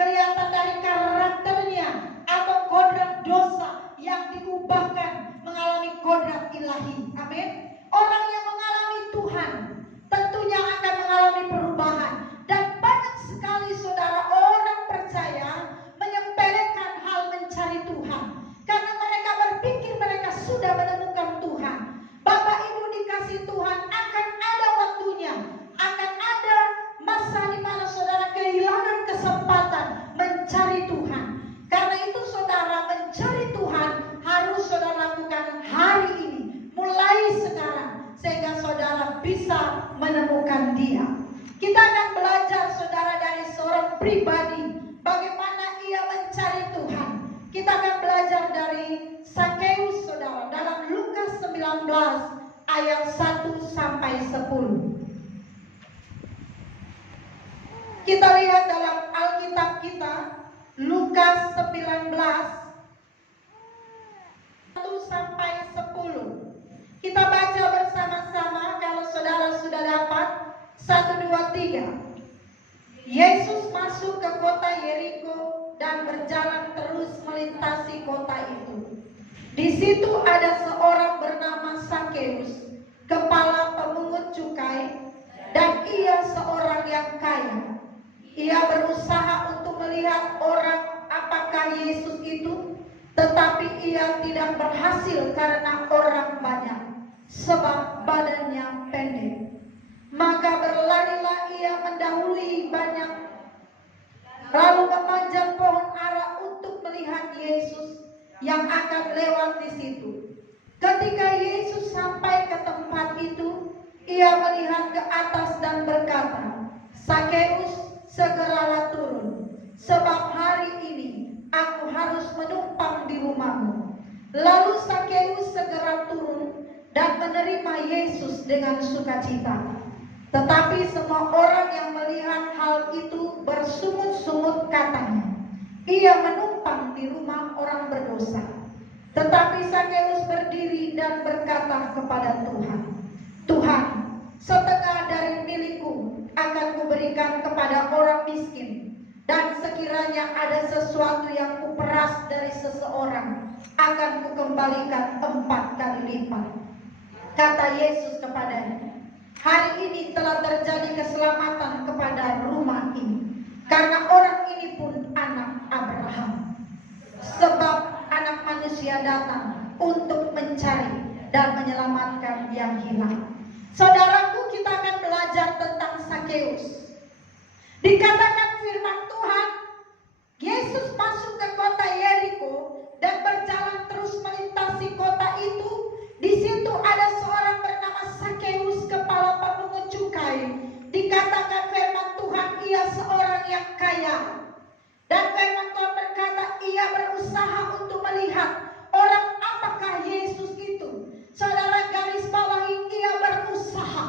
kelihatan dari karakternya atau kodrat dosa yang diubahkan mengalami kodrat ilahi. Amin. Orang yang mengalami Tuhan tentunya akan mengalami perubahan. Dan banyak sekali saudara orang percaya menyepelekan hal mencari Tuhan, karena mereka berpikir mereka sudah menemukan Tuhan. Bapak Ibu dikasih Tuhan, akan ada waktunya, akan ada masa di mana saudara kehilangan kesempatan mencari Tuhan. Karena itu saudara, mencari Tuhan harus saudara lakukan hari ini, mulai sekarang, sehingga saudara bisa menemukan Dia. Kita akan belajar saudara dari seorang pribadi, bagaimana ia mencari Tuhan. Kita akan belajar dari Sakeus saudara, dalam Lukas 19 ayat 1 sampai 10. Kita lihat dalam Alkitab kita, Lukas 19 1 sampai 10. Kita baca bersama-sama kalau saudara sudah dapat. 1, 2, 3. Yesus masuk ke kota Yeriko dan berjalan terus melintasi kota itu. Di situ ada seorang bernama Sakeus, kepala pemungut cukai, dan ia seorang yang kaya. Ia berusaha untuk melihat orang apakah Yesus itu, tetapi ia tidak berhasil karena orang banyak, sebab badannya pendek. Maka berlarilah ia mendahului banyak, lalu memanjat pohon ara untuk melihat Yesus yang akan lewat di situ. Ketika Yesus sampai ke tempat itu, ia melihat ke atas dan berkata, "Sakeus, segeralah turun, sebab hari ini aku harus menumpang di rumahmu." Lalu Sakeus segera turun dan menerima Yesus dengan sukacita. Tetapi semua orang yang melihat hal itu bersungut-sungut katanya, "Ia menumpang di rumah orang berdosa." Tetapi Sakeus berdiri dan berkata kepada Tuhan, "Tuhan, setengah dari milikku akan kuberikan kepada orang miskin, dan sekiranya ada sesuatu yang kuperas dari seseorang, akan kukembalikan 4 kali lipat." Kata Yesus kepadanya, "Hari ini telah terjadi keselamatan kepada rumah ini, karena orang ini pun anak Abraham. Sebab Anak Manusia datang untuk mencari dan menyelamatkan yang hilang." Saudaraku, kita akan belajar tentang Sakeus. Dikatakan firman Tuhan, Yesus masuk ke kota Yeriko dan berjalan terus melintasi kota itu. Di situ ada seorang bernama Sakeus, kepala pemungut cukai. Dikatakan firman Tuhan, ia seorang yang kaya. Dan firman Tuhan berkata, ia berusaha untuk melihat orang apakah Yesus itu. Saudara, garis bawahi, ia berusaha.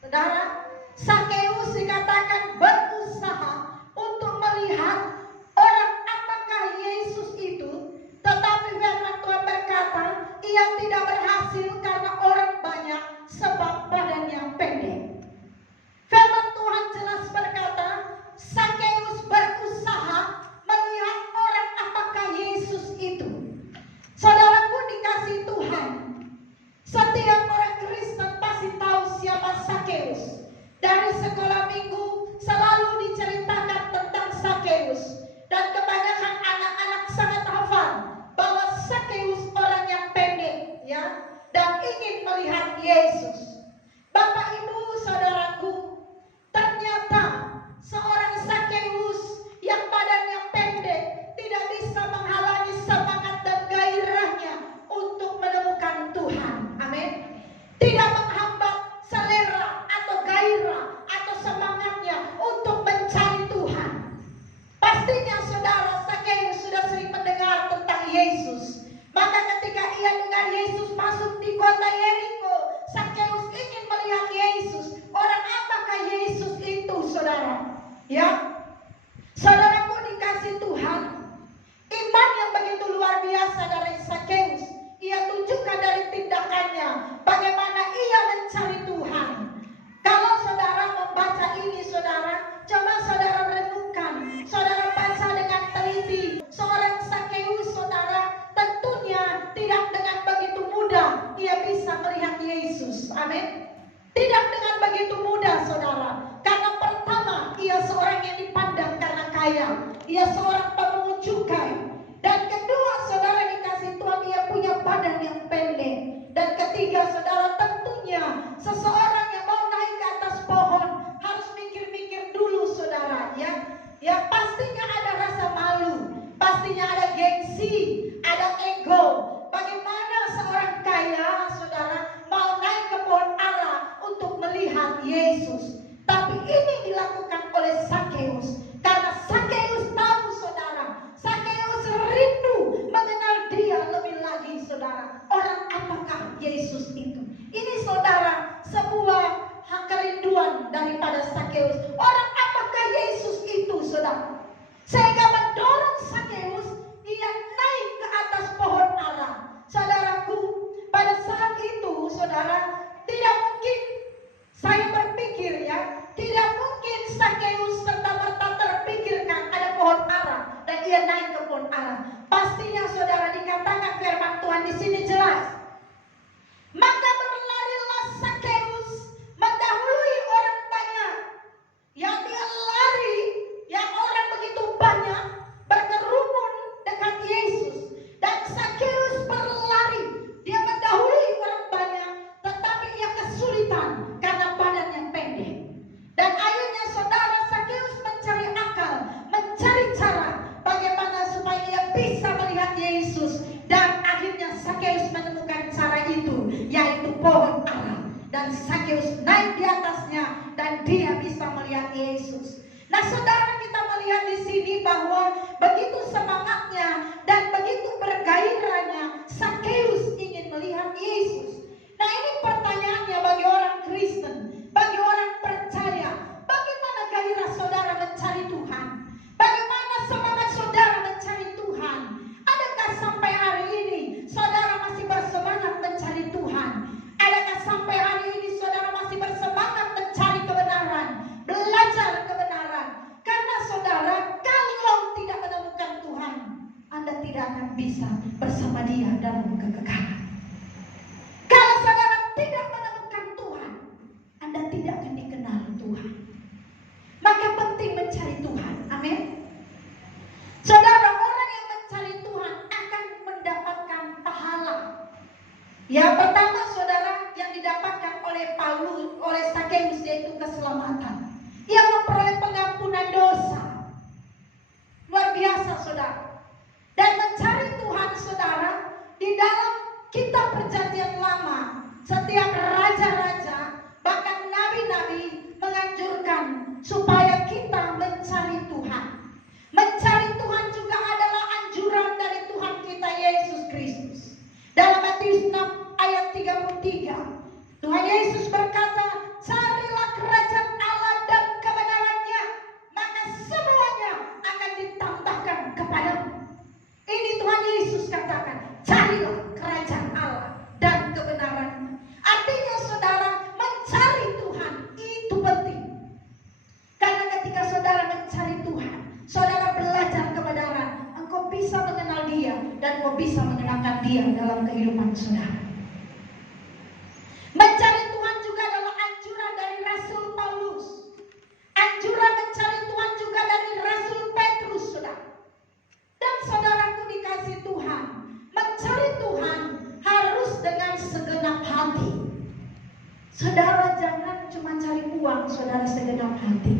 Saudara, Sakeus dikatakan berusaha untuk melihat orang apakah Yesus itu. Tetapi firman Tuhan berkata, ia tidak berhasil karena orang banyak, sebab badannya pendek. Firman Tuhan jelas berkata, Sakeus berusaha melihat orang apakah Yesus itu. Saudaraku dikasih Tuhan, setiap orang Kristen pasti tahu siapa Sakeus. Dari sekolah minggu selalu diceritakan tentang Sakeus, dan kebanyakan anak-anak sangat hafal bahwa Sakeus orang yang pendek, ya, dan ingin melihat Yesus. Bapak Ibu saudaraku, ternyata seorang Sakeus yang badannya pendek tidak bisa menghalangi semangat dan gairahnya untuk menemukan Tuhan. Amin. Tidak menghambat selera atau gairah atau semangatnya untuk mencari Tuhan. Pastinya saudara, Sakeus sudah sering mendengar tentang Yesus. Maka ketika ia dengar Yesus masuk di kota Yeriko, Sakeus ingin melihat Yesus. Orang apakah Yesus itu, saudara? Ya, saudaraku dikasih Tuhan, iman yang begitu luar biasa dari Sakeus. Ia tunjukkan dari tindakannya bagaimana ia mencari Tuhan. Kalau saudara membaca ini, saudara, coba saudara renungkan, saudara ia seorang pemungut cukai. Dan kedua, saudara dikasih Tuhan, ia punya badan yang pendek. Dan ketiga, saudara, tentunya seseorang yang mau naik ke atas pohon harus mikir-mikir dulu, saudara, ya. Ya, pastinya ada rasa malu, pastinya ada gengsi, ada ego. Bagaimana seorang kaya, saudara, mau naik ke pohon ara untuk melihat Yesus? Tapi ini dilakukan oleh Sakeus, karena Sakeus tahu, saudara, Sakeus rindu mengenal dia lebih lagi, saudara. Orang apakah Yesus itu? Ini, saudara, sebuah kerinduan daripada Sakeus. Orang apakah Yesus itu, saudara? Sehingga mendorong Sakeus, ia naik ke atas pohon ara. Saudaraku, pada saat itu, saudara, tidak mungkin saya berpikir, ya, tidak mungkin Sakeus serta-merta terpikirkan ada pohon ara dan ia naik ke pohon ara. Pastinya, saudara, dikatakan firman Tuhan di sini jelas. Maka berlarilah Sakeus mendahului orang banyak. Ya, dia lari, ya, orang begitu banyak berkerumun dekat Yesus. Dan Sakeus berlari, dia mendahului orang banyak, tetapi ia kesulitan karena badannya pendek. Dan akhirnya, saudara, Sakeus mencari akal, mencari cara bagaimana supaya ia bisa melihat Yesus. Dan akhirnya Sakeus menemukan cara itu, yaitu pohon ara. Dan Sakeus naik di atasnya dan dia bisa melihat Yesus. Nah, saudara, kita melihat di sini bahwa begitu semangatnya dan begitu bergairahnya Sakeus ingin melihat Yesus. Nah, ini pertanyaannya bagi orang Kristen, bagi orang percaya, bagaimana gairah saudara mencari Tuhan? Bagaimana semangat saudara mencari Tuhan? Adakah sampai hari ini saudara masih bersemangat mencari Tuhan? Adakah sampai hari ini saudara masih bersemangat mencari kebenaran, belajar kebenaran? Karena, saudara, kalau tidak menemukan Tuhan, Anda tidak akan bisa bersama Dia dalam kekekalan. Kalau saudara tidak menemukan Tuhan, Anda tidak akan dikenal Tuhan. Maka penting mencari Tuhan. Amin. Saudara, orang yang mencari Tuhan akan mendapatkan pahala. Yang pertama, saudara, yang didapatkan oleh Sakeus yaitu keselamatan. Ia memperoleh pengampunan dosa. Luar biasa, saudara. Dan mencari Tuhan, saudara, di dalam kitab Perjanjian Lama, setiap raja-raja, bahkan nabi-nabi menganjurkan supaya kita mencari Tuhan. Mencari Tuhan juga adalah anjuran dari Tuhan kita Yesus Kristus. Dalam Matius 6 ayat 33, Tuhan Yesus berkata, carilah kerajaan Allah dan kebenarannya, maka semuanya akan ditambahkan kepadamu. Ini Tuhan Yesus katakan, carilah kerajaan Allah dan kebenarannya. Artinya, saudara, mencari Tuhan itu penting. Karena ketika saudara mencari Tuhan, saudara belajar kebenaran, engkau bisa mengenal Dia dan engkau bisa mengenalkan Dia dalam kehidupan saudara. Mencari Tuhan juga adalah anjuran dari Rasul Paulus. Anjuran mencari Tuhan juga dari Rasul Petrus, saudara. Dan saudaraku dikasih Tuhan, mencari Tuhan harus dengan segenap hati. Saudara, jangan cuma cari uang, saudara, segenap hati.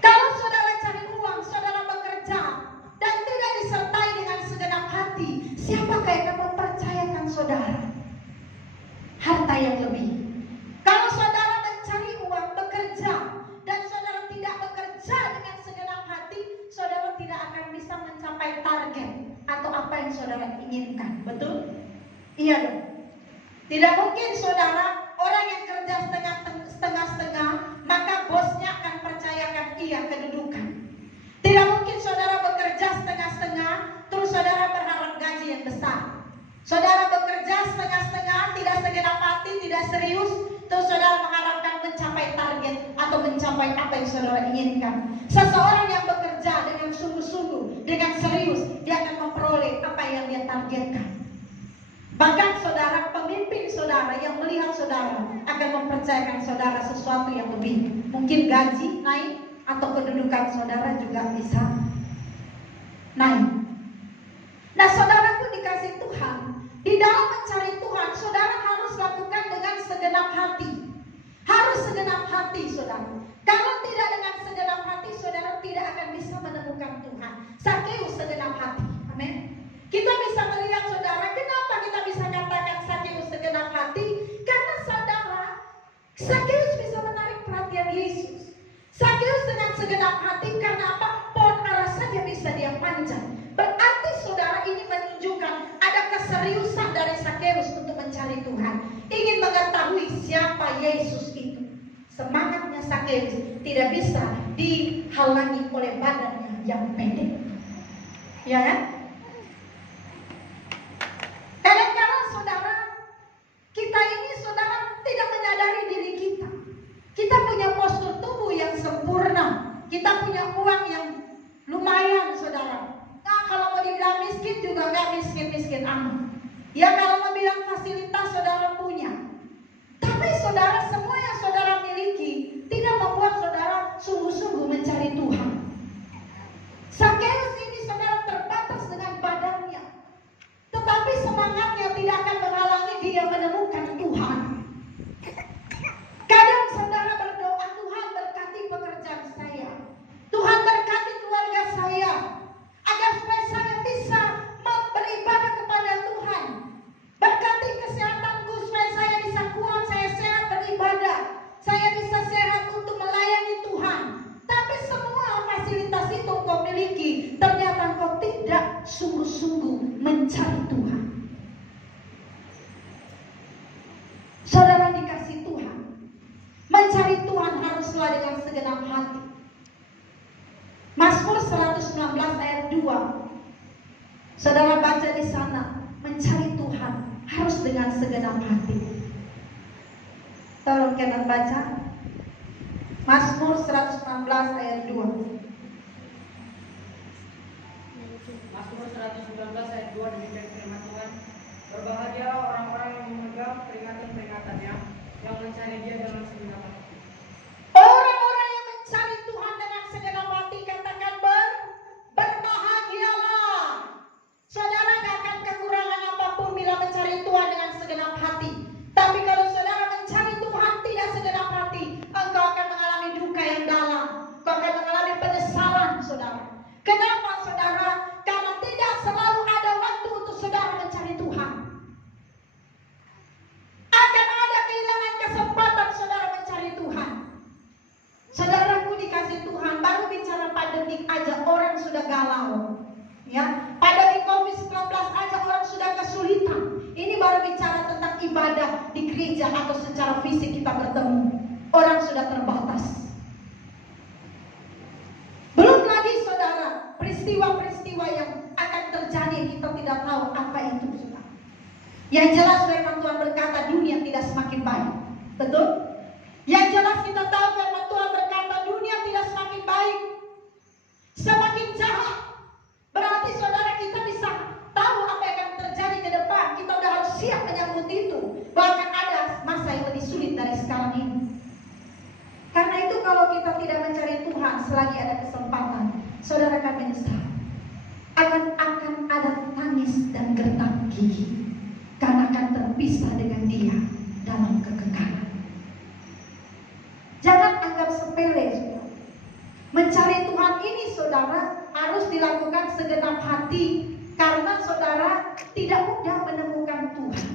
Kalau saudara cari uang, saudara bekerja dan tidak disertai dengan segenap hati, siapakah yang akan mempercayakan saudara harta yang lebih? Kalau saudara mencari uang, bekerja, dan saudara tidak bekerja dengan segenap hati, saudara tidak akan bisa mencapai target atau apa yang saudara inginkan. Betul? Iya dong. Tidak mungkin, saudara, orang yang kerja setengah-setengah, maka bosnya akan percayakan ia kedudukan. Tidak mungkin saudara bekerja setengah-setengah, terus saudara berharap gaji yang besar. Saudara bekerja setengah-setengah, tidak segenap hati, tidak serius, terus saudara mengharapkan mencapai target atau mencapai apa yang saudara inginkan. Seseorang yang bekerja dengan sungguh-sungguh, dengan serius, dia akan memperoleh apa yang dia targetkan. Bahkan saudara, pemimpin saudara yang melihat saudara akan mempercayakan saudara sesuatu yang lebih. Mungkin gaji naik atau kedudukan saudara juga bisa naik. Nah, saudaraku dikasih Tuhan, di dalam mencari Tuhan, saudara harus lakukan dengan segenap hati. Harus segenap hati, saudara. Kalau tidak dengan segenap hati, saudara tidak akan bisa menemukan Tuhan. Sakeus segenap hati. Amin. Kita bisa melihat, saudara, kenapa kita bisa katakan Sakeus segenap hati? Karena saudara, Sakeus bisa menarik perhatian Yesus. Sakeus dengan segenap hati karena apa? Pohon ara saja bisa dia panjang. Berarti saudara, ini menunjukkan ada keseriusan dari Sakeus untuk mencari Tuhan. Ingin mengetahui siapa Yesus itu. Semangatnya Sakeus tidak bisa dihalangi oleh badannya yang pendek. Ya kan? Kadang-kadang saudara, kita ini saudara tidak menyadari diri kita. Kita punya postur tubuh yang sempurna. Kita punya uang yang lumayan, saudara. Nah, kalau mau dibilang miskin juga nggak miskin-miskin amat. Ya, kalau mau bilang fasilitas saudara punya. Tapi saudara, semua yang saudara miliki tidak membuat saudara sungguh-sungguh mencari Tuhan. Sakeus ini saudara terbatas dengan badannya. Tetapi semangatnya tidak akan menghalangi dia menemukan Tuhan. Kadang saudara berdoa, Tuhan berkati pekerjaan saya. Tuhan berkati keluarga saya. Agar supaya saya bisa beribadah kepada Tuhan. Berkati kesehatanku supaya saya bisa kuat, saya sehat beribadah. Saya bisa sehat untuk melayani Tuhan. Tapi semua fasilitas itu kau miliki, ternyata kau tidak sungguh-sungguh mencari Tuhan. Saudara dikasih Tuhan, mencari Tuhan haruslah dengan segenap hati. Mazmur 119 ayat 2. Saudara baca di sana, mencari Tuhan harus dengan segenap hati. Tolong kita baca Mazmur 119 ayat 2. Mazmur 119 ayat 2, demikian firman Tuhan. Berbahagia orang-orang yang memegang peringatan-peringatannya, yang mencari Dia dengan segenap hati. Orang-orang yang mencari Tuhan dengan segenap hati, katakan berbahagialah. Saudara gak akan kekurangan apapun bila mencari Tuhan dengan segenap hati. Tapi kalau saudara mencari Tuhan tidak segenap hati, engkau akan mengalami duka yang dalam. Engkau akan mengalami penyesalan, saudara. Kenapa, saudara? Karena tidak selalu ada waktu untuk saudara mencari Tuhan. Akan ada kehilangan kesempatan saudara mencari Tuhan. Saudaraku dikasih Tuhan, baru bicara pandemik aja orang sudah galau. Ya, pandemi COVID-19 aja orang sudah kesulitan. Ini baru bicara tentang ibadah di gereja atau secara fisik kita bertemu. Orang sudah terbatas. Belum lagi saudara, peristiwa-peristiwa yang akan terjadi kita tidak tahu apa itu, saudara. Yang jelas firman Tuhan berkata dunia tidak semakin baik. Betul? Yang jelas kita tahu firman Tuhan berkata dunia tidak semakin baik, semakin jahat. Berarti saudara kita bisa tahu apa yang akan terjadi ke depan. Kita udah harus siap menyambut itu. Bahkan ada masa yang lebih sulit dari sekarang ini. Karena itu kalau kita tidak mencari Tuhan selagi ada kesempatan, saudara akan menyesal. Akan ada tangis dan gertak gigi. Karena akan terpisah dengan Dia dalam kekekalan. Jangan anggap sepele, saudara. Mencari Tuhan ini, saudara, harus dilakukan segenap hati. Karena saudara tidak mudah menemukan Tuhan.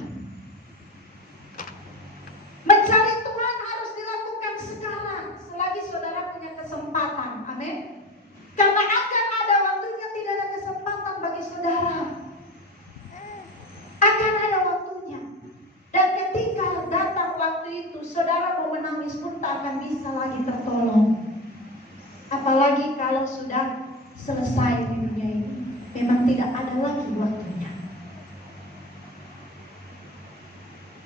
Mencari Tuhan harus dilakukan sekarang, selagi saudara punya kesempatan. Amin. Karena akan ada waktunya tidak ada kesempatan bagi saudara. Akan ada waktunya. Dan ketika datang waktu itu, saudara mau menangis pun tak akan bisa lagi tertolong. Apalagi kalau sudah selesai di dunia ini. Memang tidak ada lagi waktunya.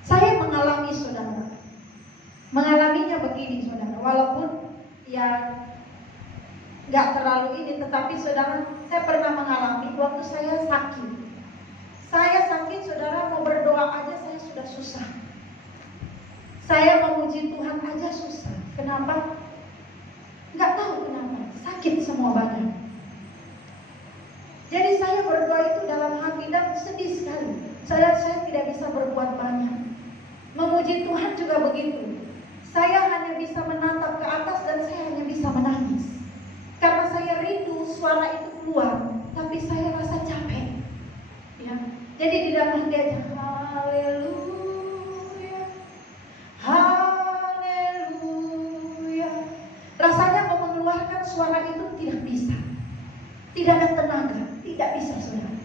Saya mengalami, saudara. Mengalaminya begini, saudara. Walaupun ya gak terlalu ini, tetapi saudara, saya pernah mengalami waktu saya sakit. Saya sakit, saudara, mau berdoa aja saya sudah susah. Saya memuji Tuhan aja susah. Kenapa? Gak tahu kenapa. Sakit semua badan. berdoa itu dalam hati dan sedih sekali. Saudara, saya tidak bisa berbuat banyak. Memuji Tuhan juga begitu. Saya hanya bisa menatap ke atas dan saya hanya bisa menangis. Karena saya rindu suara itu keluar, tapi saya rasa capek. Ya. Jadi di dalam hati aja, haleluya, haleluya. Rasanya mau mengeluarkan suara itu tidak bisa. Tidak ada tenaga, tidak bisa saudara.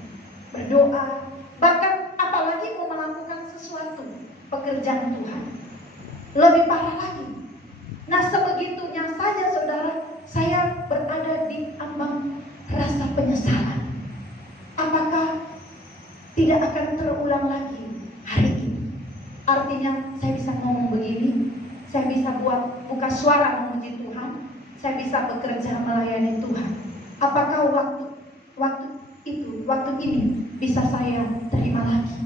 Berdoa, bahkan apalagi mau melakukan sesuatu pekerjaan Tuhan. Lebih parah lagi. Nah, sebegitunya saja saudara, saya berada di ambang rasa penyesalan. Apakah tidak akan terulang lagi hari ini? Artinya saya bisa ngomong begini, saya bisa buka suara memuji Tuhan, saya bisa bekerja melayani Tuhan. Apakah waktu ini bisa saya terima lagi?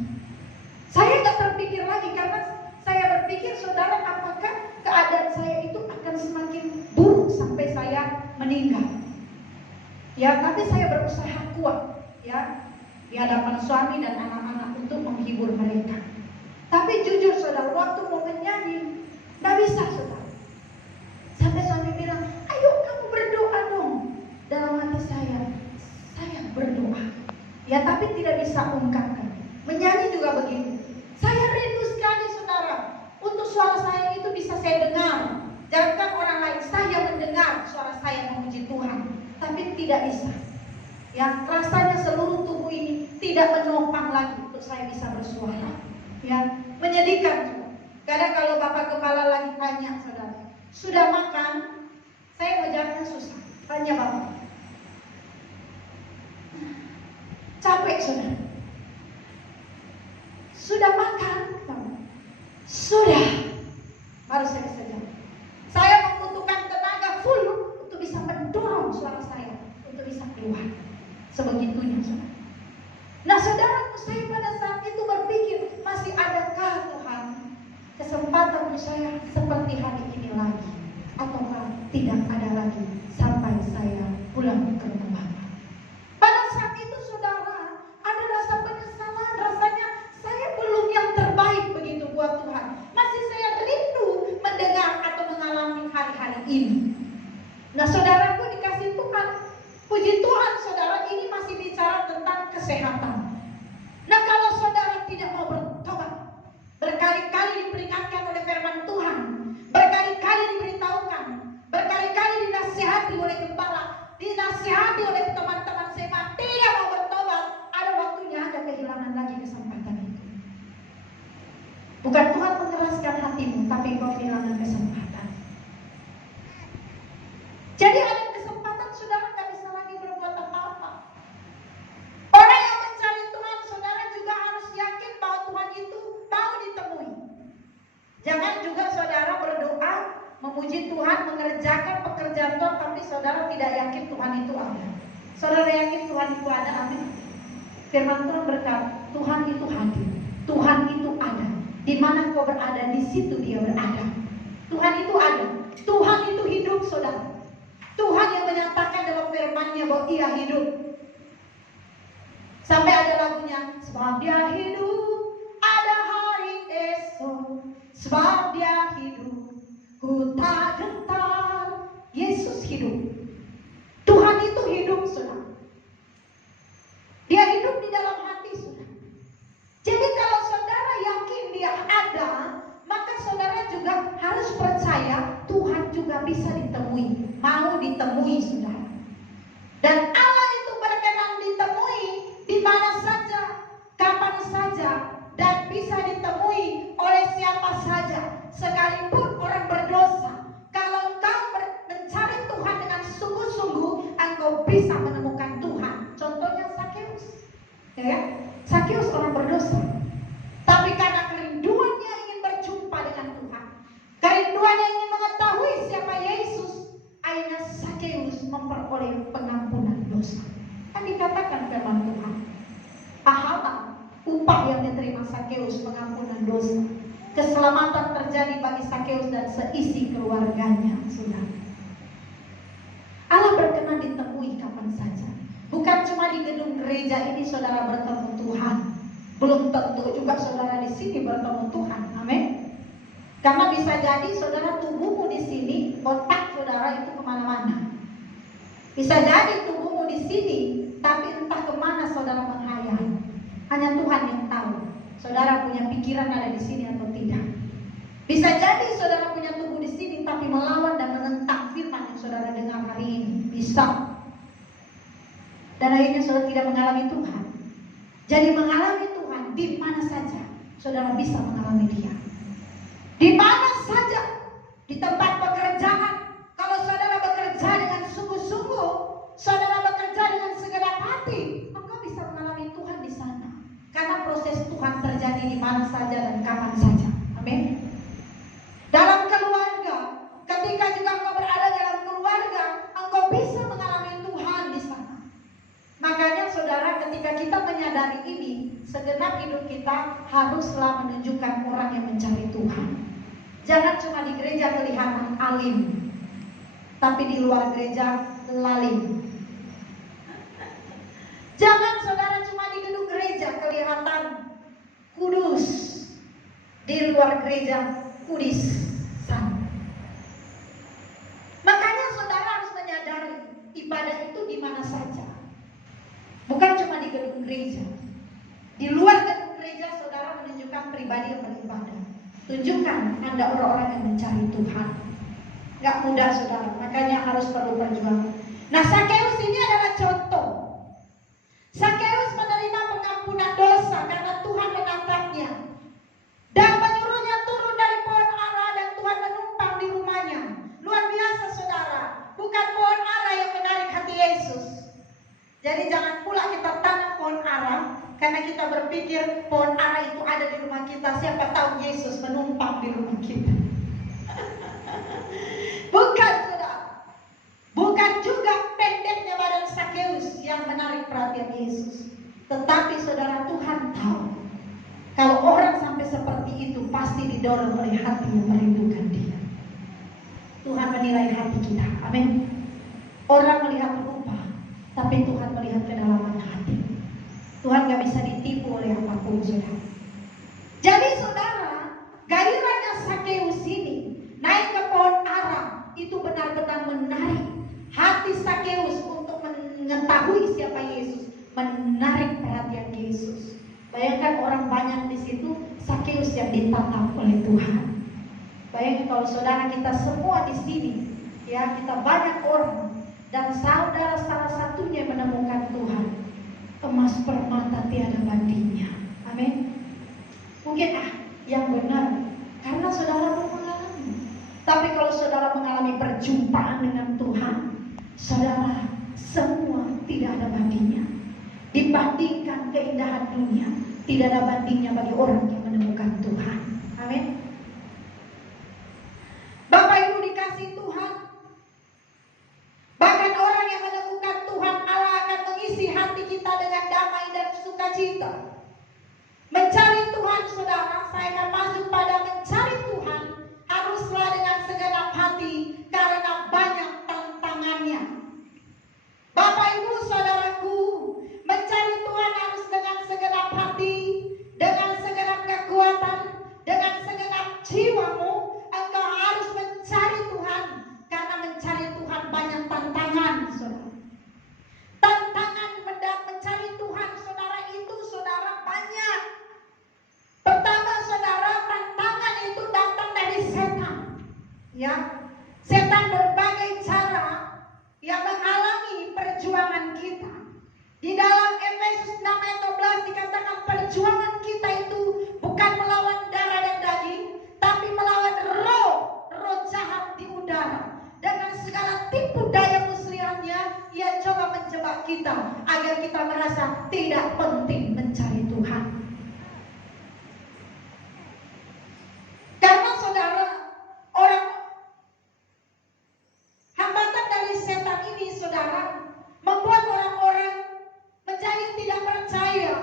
Saya nggak terpikir lagi karena saya berpikir saudara, apakah keadaan saya itu akan semakin buruk sampai saya meninggal? Ya, tapi saya berusaha kuat ya di hadapan suami dan anak-anak untuk menghibur mereka. Tapi jujur saudara, waktu mau menyanyi nggak bisa saudara. Sampai suami bilang, ayo kamu berdoa dong. Dalam hati saya berdoa. Ya, tapi tidak bisa ungkapkan. Menyanyi juga begitu. Saya rindu sekali saudara, untuk suara saya itu bisa saya dengar. Jangankan orang lain, saya mendengar suara saya memuji Tuhan. Tapi tidak bisa. Ya, rasanya seluruh tubuh ini tidak menopang lagi untuk saya bisa bersuara. Ya, menyedihkan juga. Kadang kalau Bapak Kepala lagi tanya saudara, sudah makan? Saya mau jawabnya susah. Tanya Bapak. Capek saudara. Sudah makan? Sudah. Baru saya bisa jawab. Saya membutuhkan tenaga full untuk bisa mendorong suara saya untuk bisa keluar. Sebegitunya saudara. Nah saudaraku, saya pada saat itu berpikir, masih adakah Tuhan kesempatan untuk saya seperti hari ini lagi? Ataukah tidak ada lagi sampai saya pulang ke rumah Bapa? Pada saat itu saudara, ada rasa penyesalan. Rasanya saya belum yang terbaik begitu buat Tuhan. Masih saya rindu mendengar atau mengalami hari-hari ini. Nah saudaraku dikasih Tuhan, puji Tuhan saudara, ini masih bicara tentang kesehatan. Nah kalau saudara tidak mau bertobat, berkali-kali diperingatkan oleh firman Tuhan, berkali-kali diberitahukan, berkali-kali dinasihati oleh gembala, dinasihati oleh teman-teman sema, tidak mau bertobat, ada waktunya Anda kehilangan lagi kesempatan itu. Bukan Tuhan mengeraskan hatimu, tapi kau kehilangan kesempatan. Jadi ada kesempatan saudara nggak bisa lagi berbuat apa-apa. Orang yang mencari Tuhan, saudara juga harus yakin bahwa Tuhan itu mau ditemui. Jangan juga saudara berdoa, memuji Tuhan, mengerjakan pekerjaan Tuhan, tapi saudara tidak yakin Tuhan itu ada. Saudara yakin Tuhan itu ada, amin. Firman Tuhan berkata, Tuhan itu hadir, Tuhan itu ada. Di mana kau berada, di situ Dia berada. Tuhan itu ada, Tuhan itu hidup saudara. Tuhan yang menyatakan dalam firman-Nya bahwa Ia hidup. Sampai ada lagunya, sebab Dia hidup, ada hari esok. Sebab Dia hidup, ku tak gentar. Yesus hidup. Tuhan itu hidup saudara. Dia hidup di dalam hati saudara. Jadi kalau saudara yakin Dia ada, maka saudara juga harus percaya Tuhan juga bisa ditemui, mau ditemui saudara. Dan Allah itu berkenan ditemui di mana saja, kapan saja, dan bisa ditemui oleh siapa saja, sekalipun orang berdosa. Kalau engkau mencari Tuhan dengan sungguh-sungguh, engkau bisa menemukan Tuhan. Contohnya Sakeus, ya, Sakeus orang berdosa, tapi karena kerinduannya ingin berjumpa dengan Tuhan, kerinduannya ingin mengetahui siapa Yesus, akhirnya Sakeus memperoleh pengampunan dosa. Kan dikatakan firman Tuhan, pahala upah yang diterima Sakeus pengampunan dosa. Keselamatan terjadi bagi Sakeus dan seisi keluarganya, saudara. Allah berkenan ditemui kapan saja. Bukan cuma di gedung gereja ini saudara bertemu Tuhan, belum tentu juga saudara di sini bertemu Tuhan. Amin. Karena bisa jadi saudara tubuhmu di sini, otak saudara itu kemana-mana. Bisa jadi tubuhmu di sini, tapi entah kemana saudara menghayal. Hanya Tuhan yang tahu. Saudara punya pikiran ada di sini atau tidak. Bisa jadi saudara punya tubuh di sini, tapi melawan dan menentang firman yang saudara dengar hari ini. Bisa. Dan akhirnya saudara tidak mengalami Tuhan. Jadi mengalami Tuhan di mana saja saudara bisa mengalami Dia. Di mana saja, di tempat pekerjaan. Kalau saudara bekerja dengan sungguh-sungguh, saudara bekerja dengan segenap hati, maka bisa mengalami Tuhan di sana. Karena proses Tuhan terjadi di mana saja dan kapan saja. Amin. Dalam keluarga, ketika juga engkau berada dalam keluarga, engkau bisa mengalami Tuhan di sana. Makanya saudara, ketika kita menyadari ini, segenap hidup kita haruslah menunjukkan orang yang mencari Tuhan. Jangan cuma di gereja kelihatan alim, tapi di luar gereja lalim. Jangan saudara cuma di gedung gereja kelihatan kudus, di luar gereja kudisan. Makanya saudara harus menyadari ibadah itu di mana saja. Bukan cuma di gedung gereja. Di luar gedung gereja saudara menunjukkan pribadi yang beribadah. Tunjukkan Anda orang-orang yang mencari Tuhan. Gak mudah saudara, makanya harus perlu perjuangan. Nah, Sakeus ini adalah contoh. Sakeus menerima pengampunan dosa karena Tuhan menatapnya dan menyuruhnya turun dari pohon ara, dan Tuhan menumpang di rumahnya. Luar biasa saudara. Bukan pohon ara yang menarik hati Yesus. Jadi jangan pula kita tanam pohon ara karena kita berpikir pohon ara itu ada di rumah kita. Siapa tahu Yesus menumpang di rumah kita. Bukan saudara. Bukan juga pendeknya badan Sakeus yang menarik perhatian Yesus. Tetapi saudara, Tuhan tahu kalau orang sampai seperti itu pasti didorong oleh hati yang merindukan Dia. Tuhan menilai hati kita. Amin. Orang melihat rupa, tapi Tuhan melihat kedalaman hati. Tuhan gak bisa ditipu oleh apapun saudara. Jadi saudara, gairahnya Sakeus ini naik ke pohon ara itu benar-benar menarik hati Sakeus untuk mengetahui siapa Yesus, menarik perhatian Yesus. Bayangkan orang banyak di situ, Sakeus yang ditatap oleh Tuhan. Bayangkan kalau saudara kita semua di sini, ya kita banyak orang, dan saudara salah satunya menemukan Tuhan, emas permata tiada bandingnya. Amin. Mungkin yang benar karena saudara belum mengalami. Tapi kalau saudara mengalami perjumpaan dengan Tuhan, saudara semua tidak ada bandingnya. Dibandingkan keindahan dunia, tidak ada bandingnya bagi orang yang menemukan Tuhan. Amin. Bapak Ibu dikasih Tuhan, bahkan orang yang menemukan Tuhan, Allah akan mengisi hati kita dengan damai dan sukacita. Mencari Tuhan saudara, saya akan masuk pada mencari Tuhan haruslah dengan segenap hati karena banyak tantangannya. Bapak Ibu saudaraku, mencari Tuhan harus dengan segenap hati, dengan segenap kekuatan, dengan segenap jiwamu. Engkau harus mencari Tuhan, karena mencari Tuhan banyak tantangan saudara. Tantangan mencari Tuhan saudara itu saudara banyak. Pertama saudara, tantangan itu datang dari setan. Ya, setan berbagai cara yang menghalangi perjuangan kita. Di dalam Efesus 6 ayat 12 dikatakan perjuangan kita itu bukan melawan darah dan daging, tapi melawan roh jahat di udara. Dengan segala tipu daya muslihatnya, ia coba menjebak kita agar kita merasa tidak penting mencari Tuhan. Karena saudara, orang hambatan dari setan ini saudara membuat orang-orang menjadi tidak percaya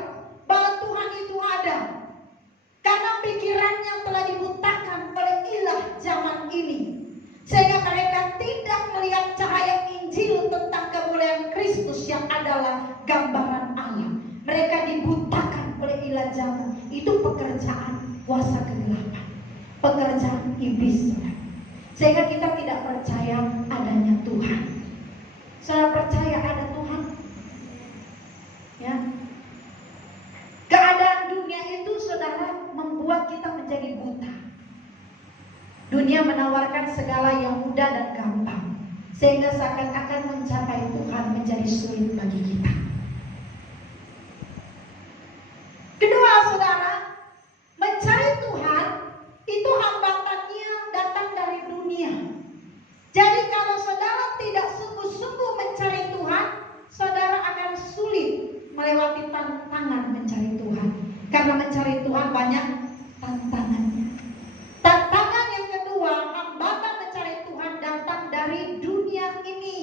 bahwa Tuhan itu ada. Karena pikirannya telah dibutakan oleh ilah zaman ini, sehingga mereka tidak melihat cahaya Injil tentang kemuliaan Kristus yang adalah gambaran Allah. Mereka dibutakan oleh ilah jahat. Itu pekerjaan kuasa kegelapan, pekerjaan iblis. Sehingga kita tidak percaya adanya Tuhan. Saudara percaya ada Tuhan? Ya. Keadaan dunia itu, saudara, membuat kita menjadi buta. Dunia menawarkan segala yang mudah dan gampang, sehingga seakan-akan mencapai Tuhan menjadi sulit bagi kita. Kedua, saudara, mencari Tuhan itu hambatannya datang dari dunia. Jadi kalau saudara tidak sungguh-sungguh mencari Tuhan, saudara akan sulit melewati tantangan mencari Tuhan. Karena mencari Tuhan banyak tantangannya. Tantangan yang kedua, hambatan mencari Tuhan datang dari dunia ini.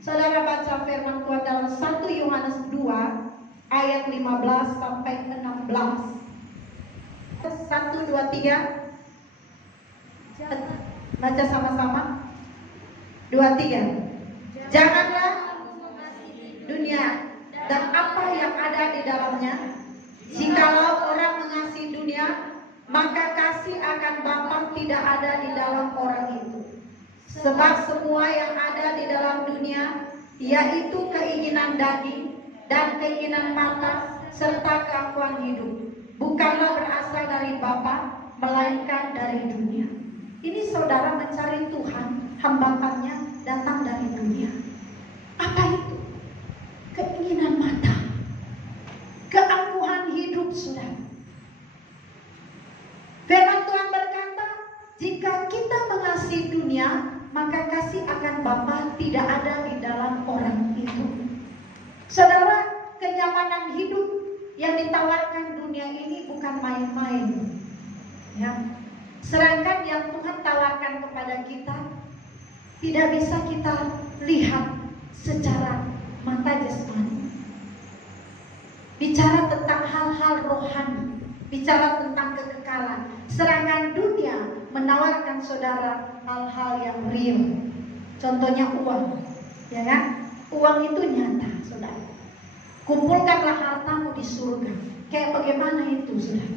Saudara baca firman Tuhan dalam 1 Yohanes 2 ayat 15 sampai 16. 1, 2, 3. Baca sama-sama. 2, 3. Janganlah dunia dan apa yang ada di dalamnya. Jikalau orang mengasihi dunia, maka kasih akan Bapa tidak ada di dalam orang itu. Sebab semua yang ada di dalam dunia, yaitu keinginan daging dan keinginan mata serta keangkuhan hidup, bukanlah berasal dari Bapa, melainkan dari dunia. Ini saudara mencari Tuhan, hambatannya datang dari dunia. Apa itu? Keinginan mata, keangkuhan hidup, saudara. Firman Tuhan berkata, jika kita mengasihi dunia, maka kasih akan Bapa tidak ada di dalam orang itu. Saudara, kenyamanan hidup yang ditawarkan dunia ini bukan main-main, ya. Sedangkan yang Tuhan tawarkan kepada kita tidak bisa kita lihat secara mata jasmani. Bicara tentang hal-hal rohani, bicara tentang kekekalan. Sedangkan dunia menawarkan saudara hal-hal yang real. Contohnya uang, ya kan? Uang itu nyata, saudara. Kumpulkanlah hartamu di surga. Kayak bagaimana itu, saudara?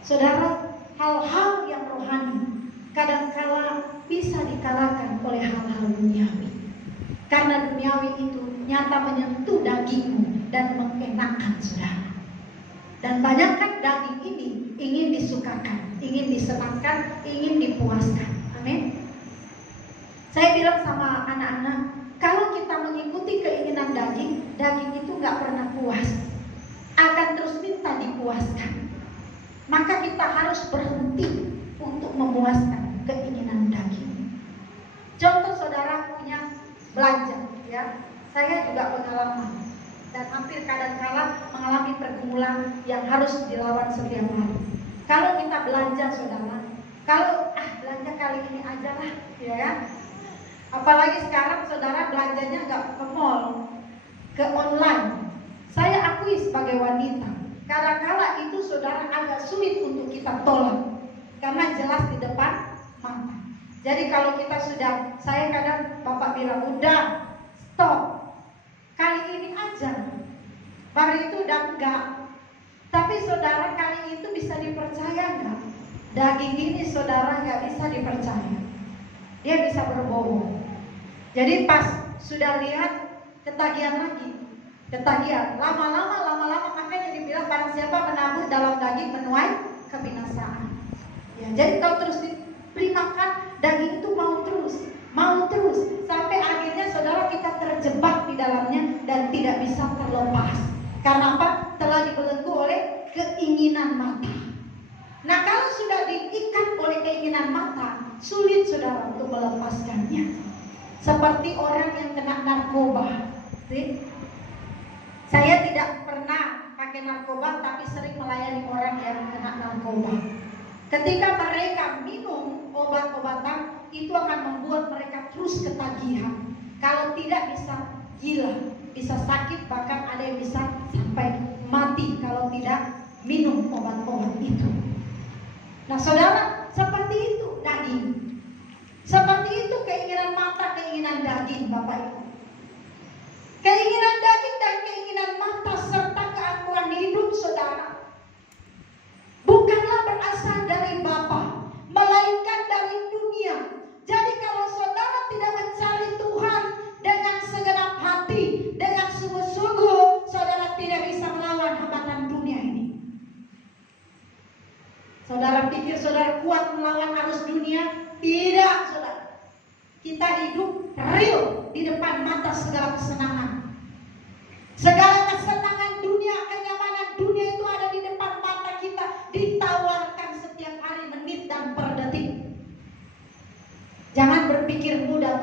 Saudara, hal-hal yang rohani kadang-kala bisa dikalahkan oleh hal-hal duniawi. Karena duniawi itu nyata menyentuh dagingmu dan mengenakan, saudara. Dan banyak kan daging ini ingin disukakan, ingin disenangkan, ingin dipuaskan. Amin. Saya bilang sama anak-anak, kalau kita mengikuti keinginan daging, daging itu gak pernah puas, akan terus minta dipuaskan. Maka kita harus berhenti untuk memuaskan keinginan daging. Contoh saudara punya belanja, ya. Saya juga pengalaman dan hampir kadang-kala mengalami pergumulan yang harus dilawan setiap hari. Kalau kita belanja, saudara, kalau belanja kali ini aja lah, ya kan? Apalagi sekarang saudara belanjanya nggak ke mall, ke online. Saya akui sebagai wanita, kadang-kala itu saudara agak sulit untuk kita tolak karena jelas di depan mata. Jadi kalau kita sudah, saya kadang bapak bilang udah stop, kali ini aja. Baru itu udah enggak. Tapi saudara kali itu bisa dipercaya enggak? Daging ini saudara nggak bisa dipercaya. Dia bisa berbohong. Jadi pas sudah lihat ketagihan lagi, ketagihan. Lama-lama makanya dibilang barang siapa menabur dalam daging menuai kebinasaan. Ya, jadi kalau terus diberi makan, daging itu mau terus sampai akhirnya saudara kita terjebak di dalamnya dan tidak bisa terlepas. Karena apa? Telah dibelenggu oleh keinginan mata. Nah, kalau sudah diikat oleh keinginan mata, sulit saudara untuk melepaskannya. Seperti orang yang kena narkoba. Saya tidak pernah pakai narkoba, tapi sering melayani orang yang kena narkoba. Ketika mereka minum obat-obatan, itu akan membuat mereka terus ketagihan. Kalau tidak bisa gila, bisa sakit, bahkan ada yang bisa sampai mati kalau tidak minum obat-obat itu. Nah saudara, seperti itu daging. Seperti itu keinginan mata, keinginan daging, Bapak Ibu. Keinginan daging dan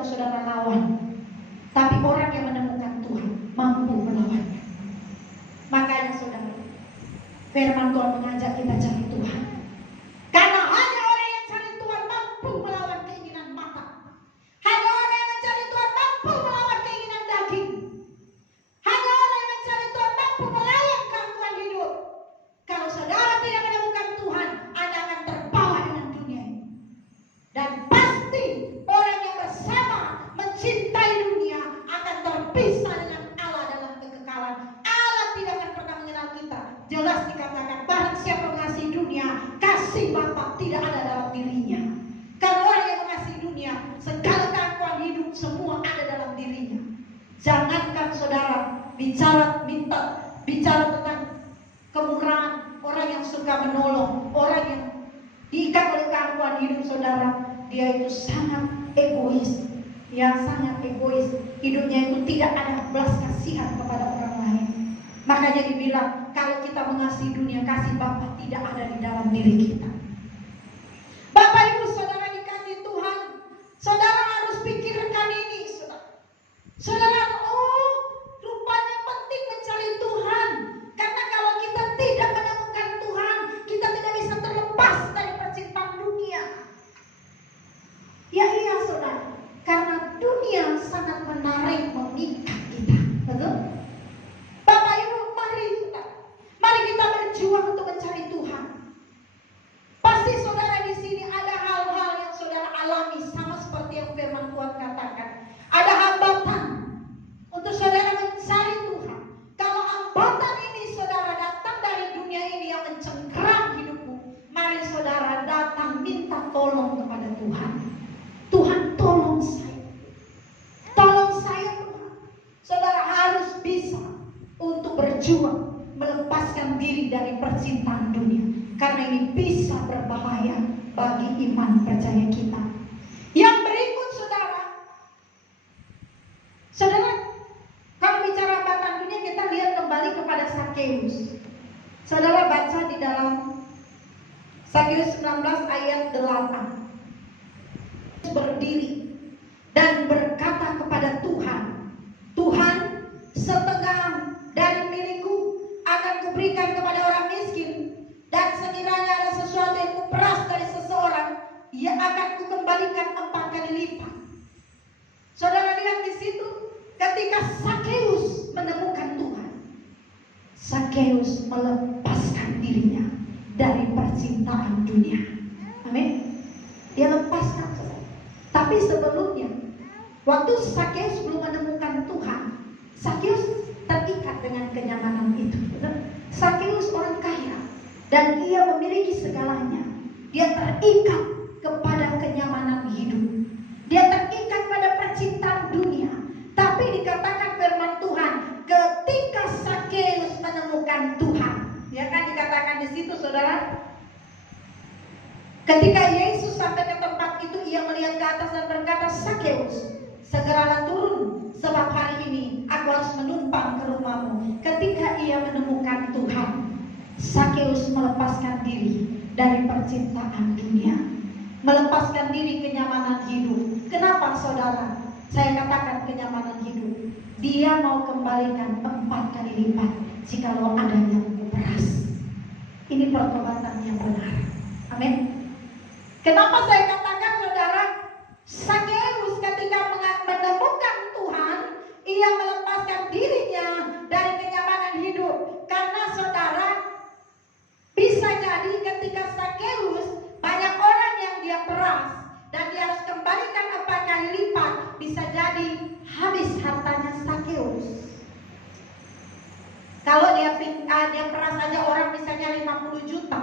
sedang saudara lawan. Tapi orang yang menemukan Tuhan mampu melawannya. Makanya saudara, firman Tuhan mengajak kita cari Tuhan. Karena hanya orang yang cari Tuhan mampu melawan keinginan mata. Hanya orang yang mencari Tuhan mampu melawan keinginan daging. Hanya orang yang mencari Tuhan mampu melawan gangguan hidup. Kalau saudara tidak menemukan Tuhan, Anda akan terbawa dengan dunia ini. Dan pasti orang yang bersama mencintai dunia akan terpisah dengan Allah dalam kekekalan. Allah tidak akan pernah mengenal kita. Jelas dikatakan, barang siapa mengasihi dunia, kasih Bapa tidak ada dalam dirinya. Kalau orang yang mengasihi dunia, segala keangkuhan hidup semua ada dalam dirinya. Jangankan saudara bicara tentang kemurahan, orang yang suka menolong, orang yang diikat oleh keangkuhan hidup saudara, dia itu sangat egois. Ya, sangat egois. Hidupnya itu tidak ada belas kasihan kepada orang lain. Makanya dibilang, kalau kita mengasihi dunia, kasih Bapa tidak ada di dalam diri kita. Bapak Ibu saudara dikasih Tuhan, saudara harus pikirkan ini, saudara. Saudara, rupanya penting mencari Tuhan. Karena kalau kita tidak menemukan Tuhan, kita tidak bisa terlepas dari percintaan dunia. Ya iya saudara, karena dunia sangat menarik, mengikat kita. Betul? Bapak Ibu, mari kita berjuang untuk mencari Tuhan. Pasti saudara di sini ada hal-hal yang saudara alami, sama seperti yang firman Tuhan katakan. Ada hambatan untuk saudara mencari Tuhan. Kalau hambatan ini saudara datang dari dunia ini yang mencengkeram hidupmu, mari saudara datang minta tolong kepada Tuhan. Tuhan, tolong saya. Tolong saya Tuhan. Saudara harus bisa untuk berjuang melepaskan diri dari percintaan dunia. Karena ini bisa berbahaya bagi iman percaya kita. Yang berikut saudara, kalau bicara hambatan dunia, kita lihat kembali kepada Sakeus. Saudara baca di dalam Sakeus 19 ayat 8. Berdiri dan berkata kepada Tuhan, Tuhan, setengah dari milikku akan kuberikan kepada orang miskin, dan sekiranya ada sesuatu yang kuperas dari seseorang, ia akan kukembalikan 4 kali lipat. Saudara lihat di situ, ketika Sakeus menemukan Tuhan, Sakeus melepaskan dirinya dari percintaan dunia. Amin. Dia lepaskan. Tapi sebelumnya, waktu Sakeus belum menemukan Tuhan, Sakeus terikat dengan kenyamanan itu. Sakeus orang kaya dan ia memiliki segalanya. Dia terikat kepada kenyamanan hidup. Dia terikat pada percintaan dunia. Tapi dikatakan firman Tuhan, ketika Sakeus menemukan Tuhan, ya kan dikatakan di situ saudara. Ketika Yesus sampai ke tempat itu, ia melihat ke atas dan berkata, Sakeus, segeralah turun, sebab hari ini aku harus menumpang ke rumahmu. Ketika ia menemukan Tuhan, Sakeus melepaskan diri dari percintaan dunia, melepaskan diri kenyamanan hidup. Kenapa saudara? Saya katakan kenyamanan hidup. Dia mau kembalikan 4 kali lipat jikalau ada yang kuperas. Ini pertobatan yang benar. Amin. Kenapa saya katakan saudara, Sakeus ketika menemukan Tuhan, ia melepaskan dirinya dari kenyamanan hidup. Karena saudara, bisa jadi ketika Sakeus banyak orang yang dia peras dan dia harus kembalikan 4 kali lipat, bisa jadi habis hartanya Sakeus. Kalau dia peras saja orang misalnya 50 juta,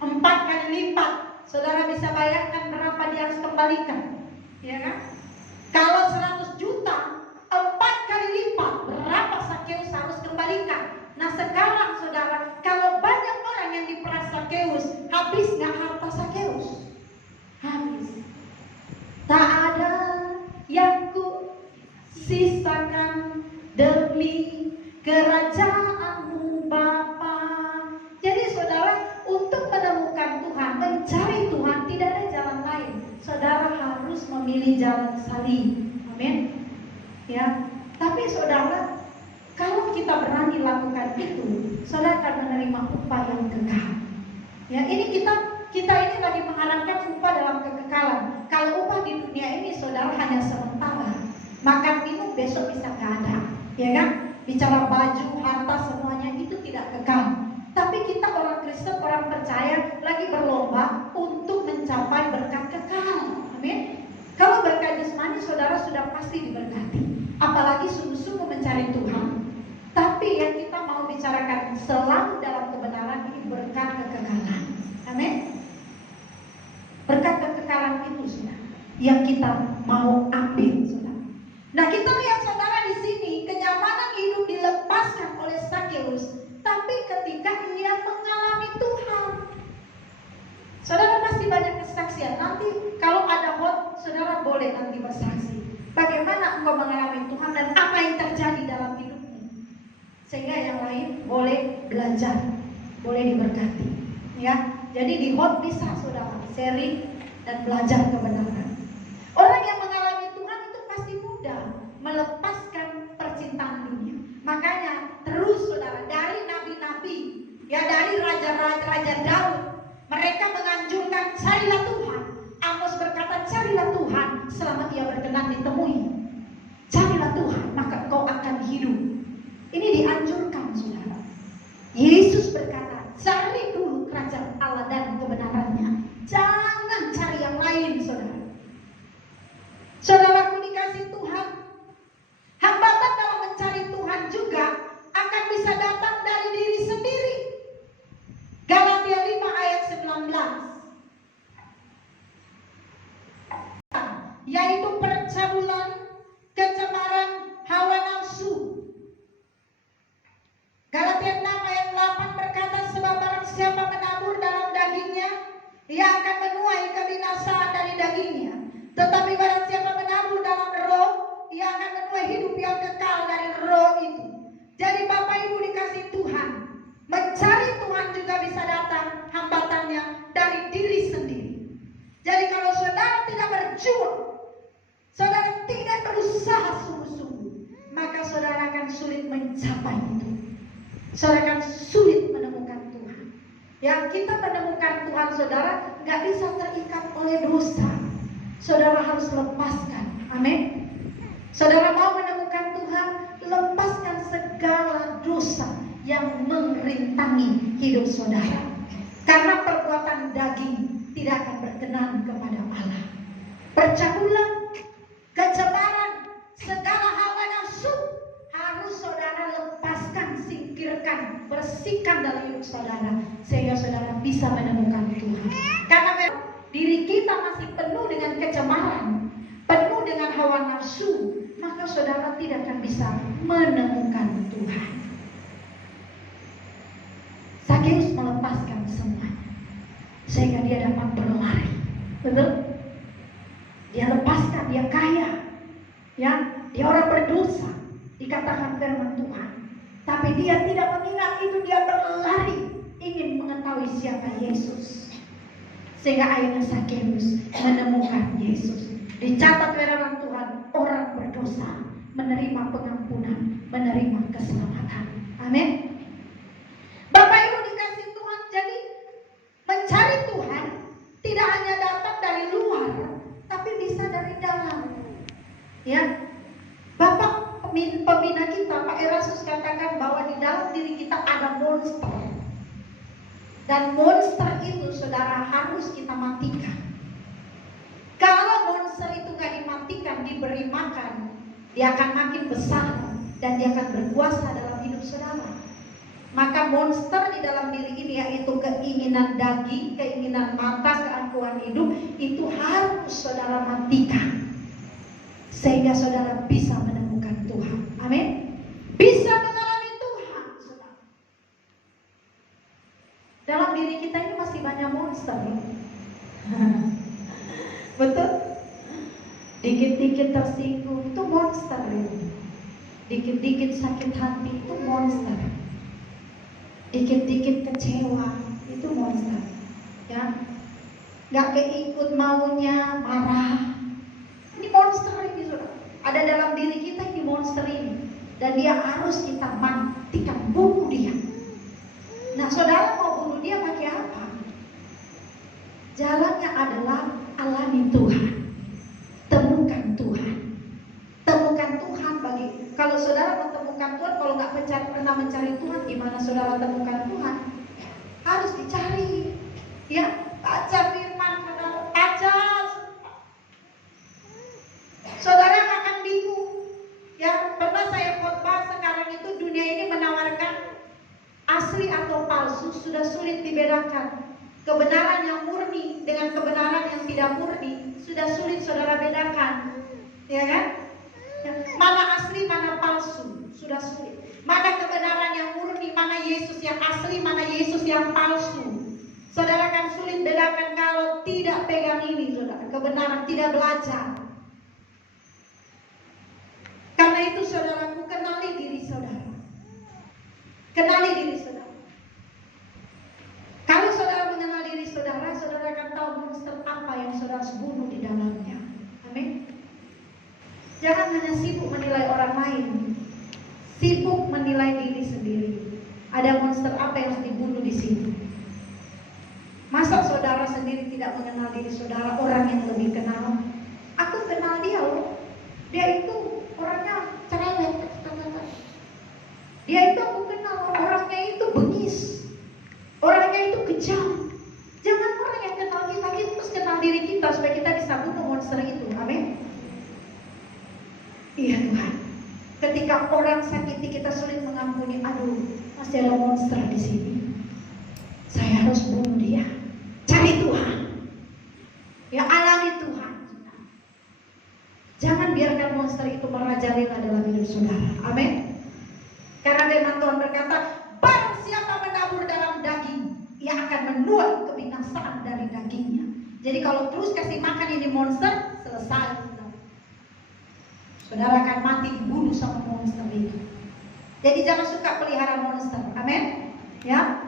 4 kali lipat. Saudara bisa bayangkan berapa dia harus kembalikan, ya kan? Kalau 100 juta, 4 kali lipat, berapa Sakeus harus kembalikan? Nah sekarang saudara, kalau banyak orang yang diperas Sakeus, habis nggak harta Sakeus? Habis. Tak ada yang ku sisakan demi kerajaanmu Bapa. Jadi saudara, untuk menemukan Tuhan, mencari Tuhan, tidak ada jalan lain. Saudara harus memilih jalan salib. Ya, tapi saudara, kalau kita berani lakukan itu, saudara akan menerima upah yang kekal. Ya, ini kita ini lagi mengharapkan upah dalam kekekalan. Kalau upah di dunia ini, saudara, hanya sementara. Makan minum besok bisa nggak ada, ya kan? Bicara baju, harta, semuanya itu tidak kekal. Tapi kita orang Kristen, orang percaya lagi berlomba untuk mencapai berkat kekal. Amin. Kalau berkat jasmani, saudara sudah pasti diberkati. Apalagi sungguh-sungguh mencari Tuhan. Tapi yang kita mau bicarakan selalu dalam kebenaran ini berkat kekekalan. Amin. Berkat kekekalan itu, saudara, yang kita mau ambil, saudara. Nah, kita lihat, saudara, di sini kenyamanan hidup dilepaskan oleh Sakeus. Tapi ketika ia mengalami Tuhan, saudara pasti banyak kesaksian. Nanti kalau ada hot, saudara boleh nanti bersaksi. Bagaimana engkau mengalami Tuhan dan apa yang terjadi dalam hidupmu, sehingga yang lain boleh belajar, boleh diberkati. Ya, jadi di hot bisa saudara sharing dan belajar kebenaran. Orang yang mengalami Tuhan itu pasti mudah melepaskan percintaan dunia. Makanya terus saudara, dari nabi-nabi, ya dari raja-raja Daud, mereka menganjurkan carilah Tuhan. Amos berkata carilah Tuhan selama ia berkenan ditemui. Carilah Tuhan maka kau akan hidup. Ini dianjurkan, saudara. Yesus berkata cari dulu kerajaan Allah dan kebenarannya. Jangan cari yang lain, saudara. Saudaraku dikasih Tuhan, hambatan dalam mencari Tuhan juga akan bisa datang dari diri sendiri. Galatia 5 ayat 19. Yaitu percabulan, kecemaran, hawa nafsu. Galatia 6 ayat 8 berkata, sebab barang siapa menabur dalam dagingnya, ia akan menuai kebinasaan dari dagingnya. Tetapi barang siapa menabur dalam roh, ia akan menuai hidup yang kekal dari roh itu. Jadi Bapak Ibu dikasih Tuhan, mencari Tuhan juga bisa datang hambatannya dari diri sendiri. Jadi kalau saudara tidak berjuang, saudara tidak berusaha sungguh-sungguh, maka saudara akan sulit mencapai itu. Saudara akan sulit menemukan Tuhan. Yang kita menemukan Tuhan, saudara, nggak bisa terikat oleh dosa. Saudara harus lepaskan. Amin. Saudara mau menemukan Tuhan, lepaskan segala dosa yang merintangi hidup saudara. Karena perbuatan daging tidak akan berkenan kepada Allah. Percabulan, kecemaran, segala hawa nafsu harus saudara lepaskan, singkirkan, bersihkan dari hidup saudara, sehingga saudara bisa menemukan Tuhan. Karena diri kita masih penuh dengan kecemaran, penuh dengan hawa nafsu, maka saudara tidak akan bisa menemukan Tuhan. Sakeus melepaskan semuanya sehingga dia dapat berlari. Betul? Dia lepaskan, dia kaya, ya, dia orang berdosa, dikatakan firman Tuhan. Tapi dia tidak mengingat itu, dia berlari ingin mengetahui siapa Yesus. Sehingga akhirnya Sakeus menemukan Yesus. Dicatat firman Tuhan, orang berdosa menerima pengampunan, menerima keselamatan. Amin. Bapak Ibu dikasih Tuhan, jadi mencari Tuhan tidak hanya datang dari luar, tapi bisa dari dalam. Ya, Bapak pembina kita, Pak Erasmus katakan bahwa di dalam diri kita ada monster. Dan monster itu saudara harus kita matikan. Kalau monster itu gak dimatikan, diberi makan, dia akan makin besar dan dia akan berkuasa dalam hidup saudara. Maka monster di dalam diri ini, yaitu keinginan daging, keinginan mata, keangkuhan hidup, itu harus saudara matikan sehingga saudara bisa menemukan Tuhan. Amin. Bisa mengalami Tuhan, saudara. Dalam diri kita ini masih banyak monster, ya? Betul? Dikit-dikit tersinggung itu monster, ya? Dikit-dikit sakit hati itu monster. Dikit-dikit kecewa itu monster, ya. Gak keikut maunya, marah, ini monster ini, saudara. Ada dalam diri kita ini monster ini. Dan dia harus kita matikan, bunuh dia. Nah saudara mau bunuh dia pakai apa? Jalannya adalah alami Tuhan. Temukan Tuhan. Temukan Tuhan kalau saudara mau temukan Tuhan, kalau nggak pernah mencari Tuhan, gimana saudara temukan Tuhan? Harus dicari. Ya, baca firman, baca. Saudara akan bingung. Ya, pernah saya khotbah, sekarang itu dunia ini menawarkan asli atau palsu, sudah sulit dibedakan. Kebenaran yang murni dengan kebenaran yang tidak murni sudah sulit saudara bedakan, ya kan? Mana asli, mana palsu, sudah sulit. Mana kebenaran yang murni, mana Yesus yang asli, mana Yesus yang palsu. Saudara akan sulit bedakan kalau tidak pegang ini, saudara. Kebenaran, tidak belajar. Karena itu saudaraku, kenali diri saudara. Kenali diri saudara. Kalau saudara mengenal diri saudara, saudara akan tahu monster apa yang saudara bunuh di dalamnya. Amin. Jangan hanya sibuk menilai orang lain, sibuk menilai diri sendiri. Ada monster apa yang harus dibunuh di sini? Masa saudara sendiri tidak mengenal diri saudara, orang yang lebih kenal? Aku kenal dia loh. Dia itu orangnya cerewet. Dia itu aku kenal, orangnya itu bengis. Orangnya itu kejam. Jangan orang yang kenal kita terus kenal diri kita supaya kita bisa bunuh monster itu. Amin. Iya Tuhan. Ketika orang sakiti kita sulit mengampuni, aduh, masih ada monster di sini. Saya harus bunuh dia. Cari Tuhan. Ya, alami Tuhan. Jangan biarkan monster itu merajalela dalam hidup saudara. Amin. Karena firman Tuhan berkata, barang siapa menabur dalam daging, ia akan menuai kebinasaan dari dagingnya. Jadi kalau terus kasih makan ini monster, selesai. Saudara akan mati dibunuh sama monster itu. Jadi jangan suka pelihara monster. Amin. Ya.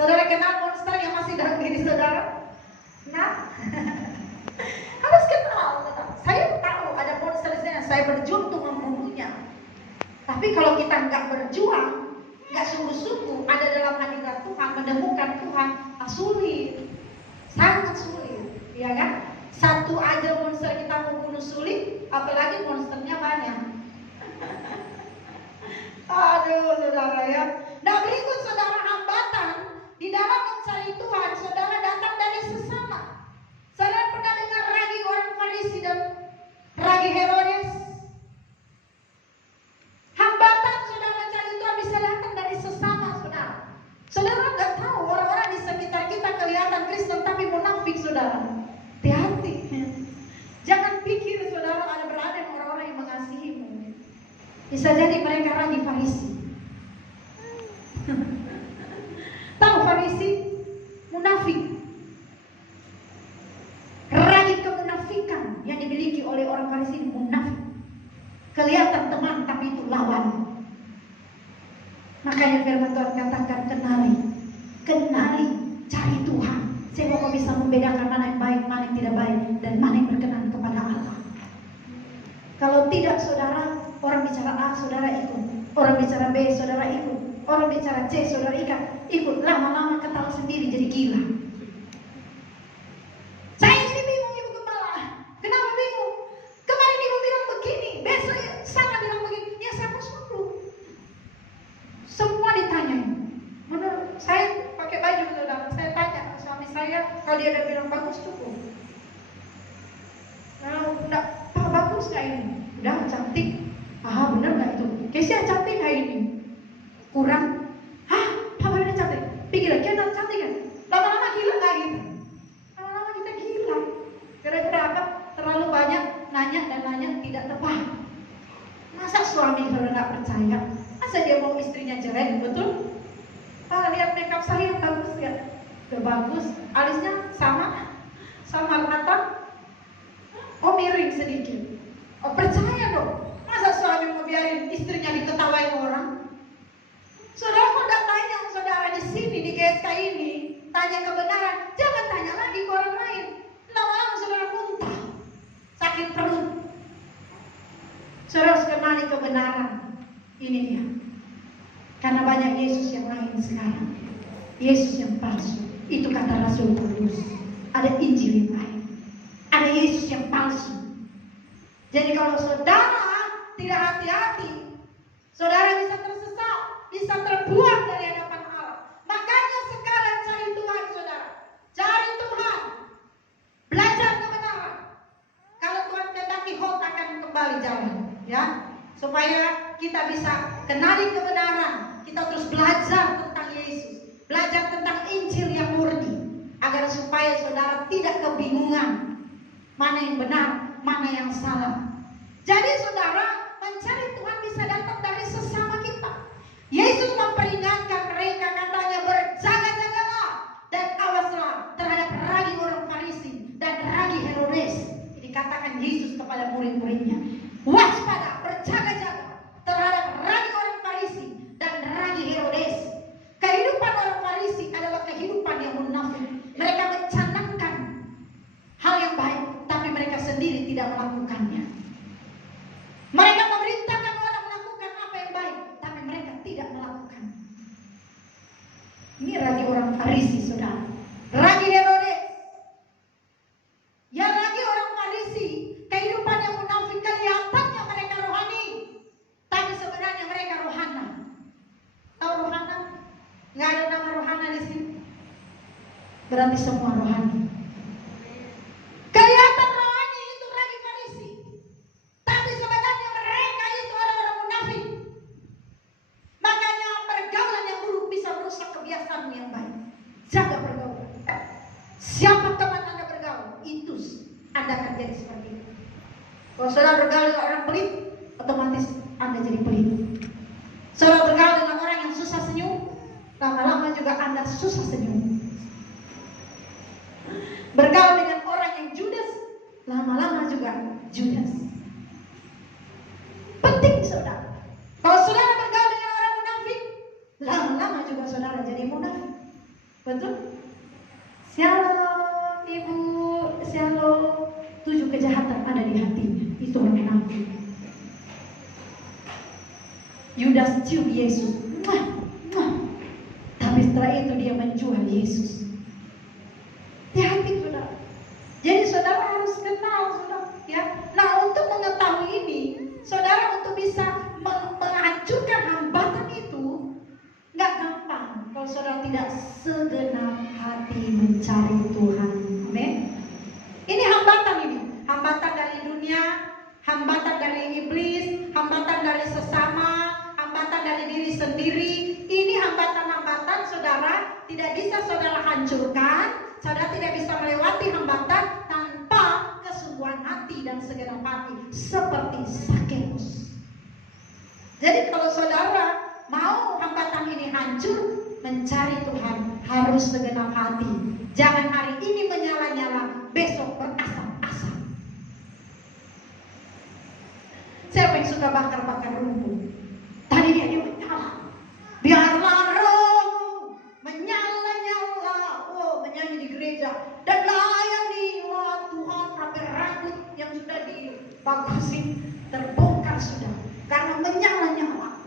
Saudara kenal monster yang masih dalam diri saudara? Nah, harus kenal. Saya tahu ada monster di sana. Saya berjuang untuk membunuhnya. Tapi kalau kita nggak berjuang, nggak sungguh-sungguh ada dalam hadirat Tuhan, menemukan Tuhan, sulit, sangat sulit, ya kan? Satu aja monster kita mau bunuh sulit, apalagi monsternya banyak. Aduh, saudara ya. Nah berikut saudara, hambatan di dalam mencari Tuhan, saudara, datang dari sesama. Saudara pernah dengar ragi orang Farisi dan ragi Herodes? Hambatan saudara mencari Tuhan bisa datang dari sesama, saudara. Saudara nggak tahu orang-orang di sekitar kita kelihatan Kristen tapi munafik, saudara. Hati-hati. Jangan pikir saudara ada berada orang-orang yang mengasihimu. Bisa jadi mereka ragi Farisi. Tahu Farisi? Munafik. Ragi kemunafikan yang dimiliki oleh orang Farisi ini munafik. Kelihatan teman tapi itu lawan. Makanya firman Tuhan katakan kenali, cari Tuhan. Sehingga kau bisa membedakan mana yang baik, mana yang tidak baik, dan mana yang berkenan kepada Allah. Kalau tidak saudara, orang bicara A, saudara ikut. Orang bicara B, saudara ikut. Orang bicara C, saudara ikut. Lama-lama ketawa sendiri jadi gila. Saya ini bingung, Ibu Gembala. Kenapa bingung? Kemarin Ibu bilang begini, besok sana bilang begini. Ya saya mau suruh. Semua ditanyain. Menurut saya pakai baju, saudara. Saya tanya ke suami saya, kalau dia udah bilang bagus cukup. Nah, enggak, Pak bagus nggak ini? Udah cantik. Ah bener nggak itu? Kesia cantik nggak ini? Kurang. Hah? Pak bener cantik. Pikir lagi kan cantik kan? Lama-lama gila nggak gitu? Lama-lama kita gila. Gara-gara apa? Terlalu banyak nanya dan nanya tidak tepat. Masa suami kalau nggak percaya? Masa dia mau istrinya jelek, betul? Ah, lihat makeup saya bagus ya? Udah bagus. Alisnya sama mata. Oh miring sedikit. Oh percaya dong. Masa suami mau biarin istrinya diketawain orang? Saudara kok udah tanya saudara di sini di GSK ini, tanya kebenaran, jangan tanya lagi ke orang lain. Lama-lama saudara muntah, sakit perut. Saudara harus kenali kebenaran. kebenaran. Ini dia. Karena banyak Yesus yang lain sekarang. Yesus yang palsu. Itu kata Rasul Paulus. Ada Injil yang lain. Ada Yesus yang palsu. Jadi kalau saudara tidak hati-hati, saudara bisa tersesat, bisa terbuang dari hadapan Allah. Makanya sekarang cari Tuhan, saudara. Cari Tuhan. Belajar kebenaran. Kalau Tuhan kehendaki, Hot akan kembali jalan, ya. Supaya kita bisa kenali kebenaran. Kita terus belajar tentang Yesus, belajar tentang Injil yang murni, agar supaya saudara tidak kebingungan mana yang benar, mana yang salah. Jadi saudara, mencari Tuhan bisa datang dari sesama kita. Yesus memperingatkan mereka, katanya berjaga-jagalah dan awaslah terhadap ragi orang Farisi dan ragi Herodes. Dikatakan Yesus kepada murid-muridnya, waspada, berjaga-jaga terhadap ragi orang Farisi dan ragi Herodes. Kehidupan orang Farisi adalah kehidupan yang munafik. Mereka mencanangkan hal yang baik, tapi mereka sendiri tidak melakukannya. Mereka memerintahkan orang melakukan apa yang baik, tapi mereka tidak melakukan. Ini ragi orang Farisi, saudara. Ragi Herodes. Yang ragi orang Farisi, kehidupan yang munafik, kelihatannya mereka rohani, tapi sebenarnya mereka rohana. Tahu rohana? Nggak ada nama rohana di sini. Berarti semua rohani. Kelihatan rohani itu ragi Farisi, tapi sebenarnya mereka itu orang-orang munafik. Makanya pergaulan yang buruk bisa merusak kebiasaanmu yang baik. Jaga pergaulan. Siapa teman Anda bergaul, itu Anda akan jadi seperti itu. Kalau saudara bergaul dengan orang pelit, otomatis Anda jadi pelit. Saudara bergaul dengan orang yang susah senyum, lama-lama juga Anda susah senyum. Bergaul dengan orang yang judes, lama-lama juga judes. Penting saudara. Kalau saudara bergaul dengan orang munafik, lama-lama juga saudara jadi munafik. Betul? Shalom ibu, shalom. 7 kejahatan ada di hatinya. Itu orang munafik. Yudas cium Yesus, tapi setelah itu dia menjual Yesus. Hati-hati saudara. Jadi saudara harus kenal, saudara, ya. Nah, untuk mengetahui ini, saudara untuk bisa menghancurkan hambatan itu nggak gampang kalau saudara tidak segenap hati mencari Tuhan. Amin. Ini hambatan ini, hambatan dari dunia, hambatan dari iblis, hambatan dari sesama, hambatan dari diri sendiri. Ini hambatan-hambatan saudara tidak bisa saudara hancurkan. Saudara tidak bisa melewati hambatan tanpa kesungguhan hati dan segenap hati, seperti Zakeus. Jadi kalau saudara mau hambatan ini hancur, mencari Tuhan harus segenap hati. Jangan hari ini menyala-nyala, besok berasap-asap. Siapa yang suka bakar-bakar rumput? Tadi dia menyala. Biarlah roh menyala-nyala. Oh, menyanyi di gereja. Dan layanilah Tuhan sampai rambut yang sudah dibagusin terbongkar sudah. Karena menyala-nyala.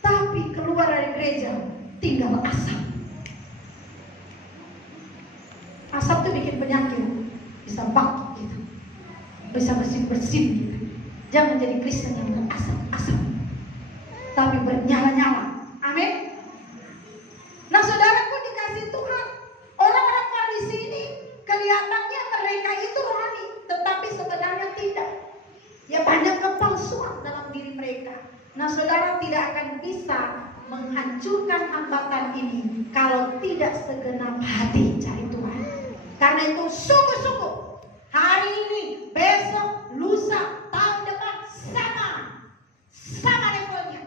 Tapi keluar dari gereja tinggal asap. Asap itu bikin penyakit. Bisa batuk gitu. Bisa bersin-bersin gitu. Jangan jadi Kristen yang berasap-asap, tapi bernyala-nyala. Amin. Nah, saudaraku dikasih Tuhan, orang-orang Farisi ini kelihatannya mereka itu rohani, tetapi sebenarnya tidak. Ya, banyak kepalsuan dalam diri mereka. Nah, saudara tidak akan bisa menghancurkan hambatan ini kalau tidak segenap hati cari Tuhan. Karena itu sungguh-sungguh hari ini, besok, lusa, tahun depan sama levelnya.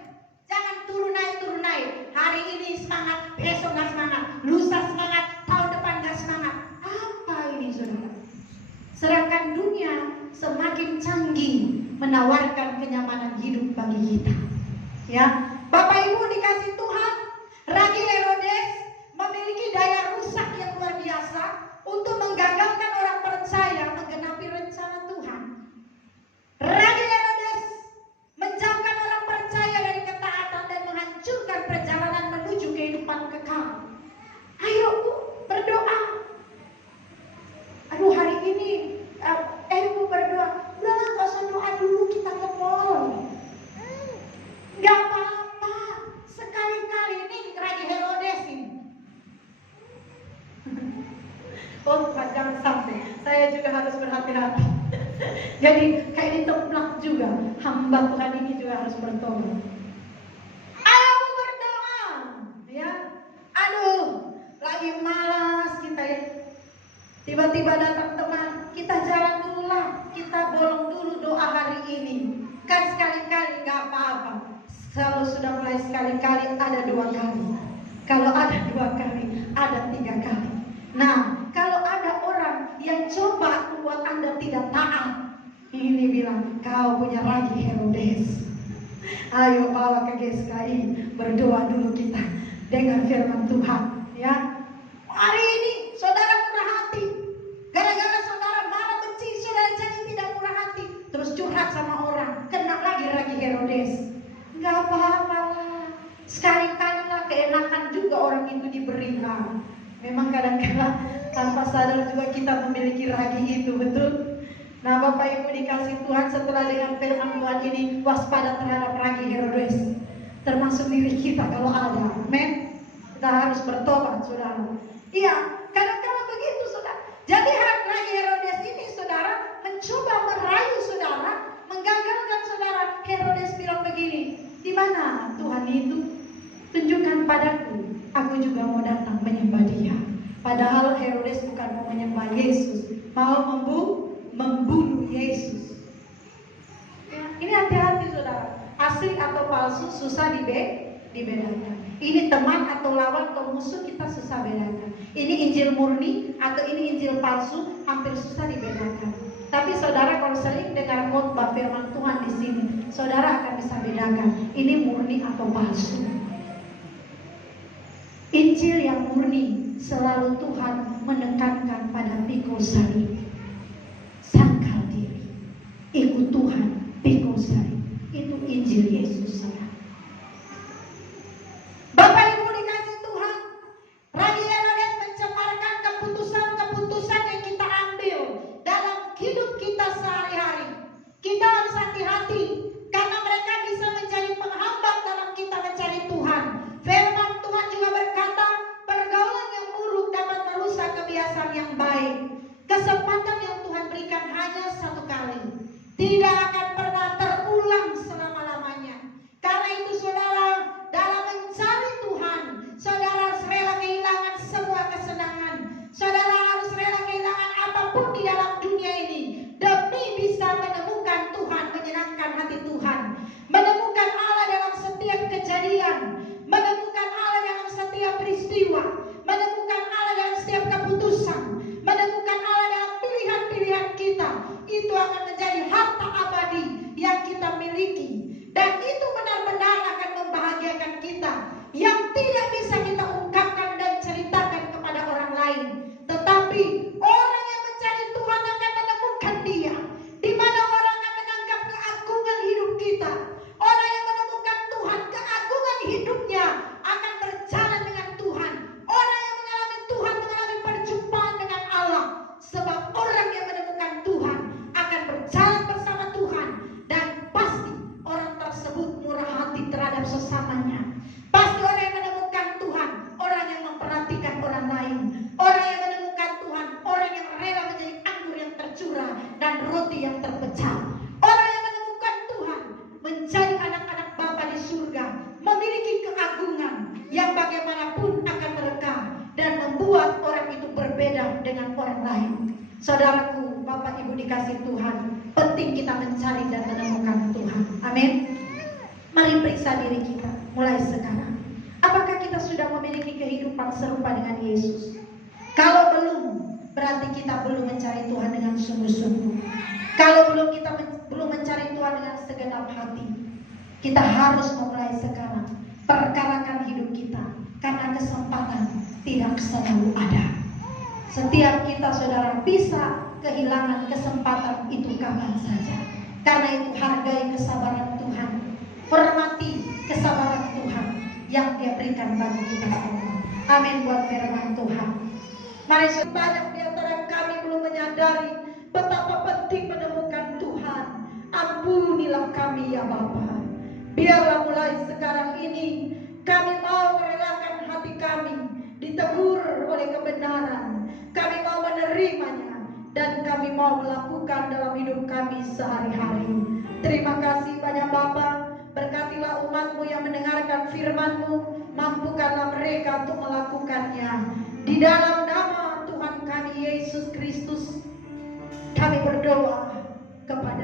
Jangan turun naik. Hari ini semangat, besok nggak semangat, lusa semangat, tahun depan nggak semangat. Apa ini saudara? Sedangkan dunia semakin canggih menawarkan kenyamanan hidup bagi kita. Ya, Bapak Ibu dikasih Tuhan, ragi Herodes memiliki daya rusak yang luar biasa untuk menggagalkan orang percaya menggenapi rencana Tuhan. Ragi Herodes menjauhkan orang percaya Oh Tuhan, jangan sampai. Saya juga harus berhati-hati. Jadi kayak ditemplak juga. Hamba Tuhan ini juga harus bertobat. Ayo berdoa, ya. Aduh, lagi malas kita ya. Tiba-tiba datang teman, kita jalan dulu lah. Kita bolong dulu doa hari ini. Kan sekali-kali nggak apa-apa. Kalau sudah mulai sekali-kali ada 2 kali. Kalau ada 2 kali, ada 3 kali. Nah, kalau ada orang yang coba membuat Anda tidak taat, ini bilang, kau punya ragi Herodes. Ayo bawa ke GSKI, berdoa dulu kita. Dengar firman Tuhan, ya. Hari ini saudara murah hati. Gara-gara saudara marah benci, saudara jadi tidak murah hati. Terus curhat sama orang, kena lagi ragi Herodes. Gak apa-apa lah. Sekali-kali lah keenakan juga orang itu diberikan. Memang kadang-kadang tanpa sadar juga kita memiliki ragi itu, betul? Nah Bapak Ibu dikasih Tuhan, setelah dengan firman Tuhan ini, waspada terhadap ragi Herodes. Termasuk diri kita kalau ada, amen. Kita harus bertobat, saudara. Iya, kadang-kadang begitu, saudara. Jadi ragi Herodes ini, saudara, mencoba merayu saudara, menggagalkan saudara. Herodes bilang begini, di mana Tuhan itu? Tunjukkan padaku, aku juga mau datang menyembah Dia. Padahal Herodes bukan mau menyembah Yesus, mau membunuh Yesus. Ya, ini hati-hati saudara. Asli atau palsu susah dibedakan. Ini teman atau lawan atau musuh kita susah bedakan. Ini Injil murni atau ini Injil palsu hampir susah dibedakan. Tapi saudara kalau sering dengar khotbah firman Tuhan di sini, saudara akan bisa bedakan ini murni atau palsu. Injil yang murni selalu Tuhan menekankan pada pikul salib. Sangkal diri, ikut Tuhan, pikul salib. Itu Injil Yesus, saudara. Bapak Ibu dikasih Tuhan, ragi Herodes mencemarkan keputusan-keputusan yang kita ambil dalam hidup kita sehari-hari. Kita harus hati-hati karena mereka bisa menjadi penghambat dalam kita mencari Tuhan. Firman Tuhan juga berkata, pergaulan yang buruk dapat merusak kebiasaan yang baik. Kesempatan yang Tuhan berikan hanya 1 kali, tidak akan pernah terulang selama-lamanya. Karena itu saudara, dalam mencari Tuhan, saudara harus rela kehilangan semua kesenangan. Saudara harus rela kehilangan apapun di dalam dunia ini demi bisa menemukan Tuhan, menyenangkan hati Tuhan, menemukan Allah dalam setiap kejadian, menemukan Allah dalam setiap peristiwa, menemukan Allah dalam setiap keputusan, menemukan Allah dalam pilihan-pilihan kita. Itu akan menjadi harta abadi yang kita miliki, dan itu benar-benar akan membahagiakan kita, yang tidak bisa kita ungkapkan dan ceritakan kepada orang lain. Tetapi orang yang mencari Tuhan akan menemukan Dia, di mana orang akan menangkap keagungan hidup kita. Orang yang menemukan Tuhan, keagungan hidupnya akan berjalan dengan Tuhan. Orang yang mengalami Tuhan mengalami perjumpaan dengan Allah. Sebab orang yang menemukan Tuhan akan berjalan bersama Tuhan, dan pasti orang tersebut murah hati terhadap sesamanya. Pasti orang yang menemukan Tuhan, orang yang memperhatikan orang lain. Orang yang menemukan Tuhan, orang yang rela menjadi anggur yang tercurah dan roti yang terpecah. Orang yang menemukan Tuhan menjadi anak-anak Bapa di surga, memiliki keagungan yang bagaimanapun akan merekah dan membuat orang itu berbeda dengan orang lain. Saudaraku, Bapak Ibu dikasih Tuhan, penting kita mencari dan menemukan Tuhan. Amin. Mari periksa diri kita mulai sekarang. Apakah kita sudah memiliki kehidupan serupa dengan Yesus? Kalau belum, berarti kita belum mencari Tuhan dengan sungguh-sungguh. Kalau kita belum mencari Tuhan dengan segenap hati, kita harus memulai sekarang. Perkarakan hidup kita, karena kesempatan tidak selalu ada. Setiap kita saudara bisa kehilangan kesempatan itu kapan saja. Karena itu hargai kesabaran Tuhan, hormati kesabaran Tuhan yang Dia berikan bagi kita semua. Amin buat firman Tuhan. Mari, banyak di antara kami belum menyadari betapa penting menemukan Tuhan. Ampunilah kami ya Bapa. Biarlah mulai sekarang ini kami mau merelakan hati kami ditegur oleh kebenaran. Kami mau mau lakukan dalam hidup kami sehari-hari. Terima kasih banyak Bapa. Berkatilah umat-Mu yang mendengarkan firman-Mu, mampukanlah mereka untuk melakukannya. Di dalam nama Tuhan kami Yesus Kristus, kami berdoa kepada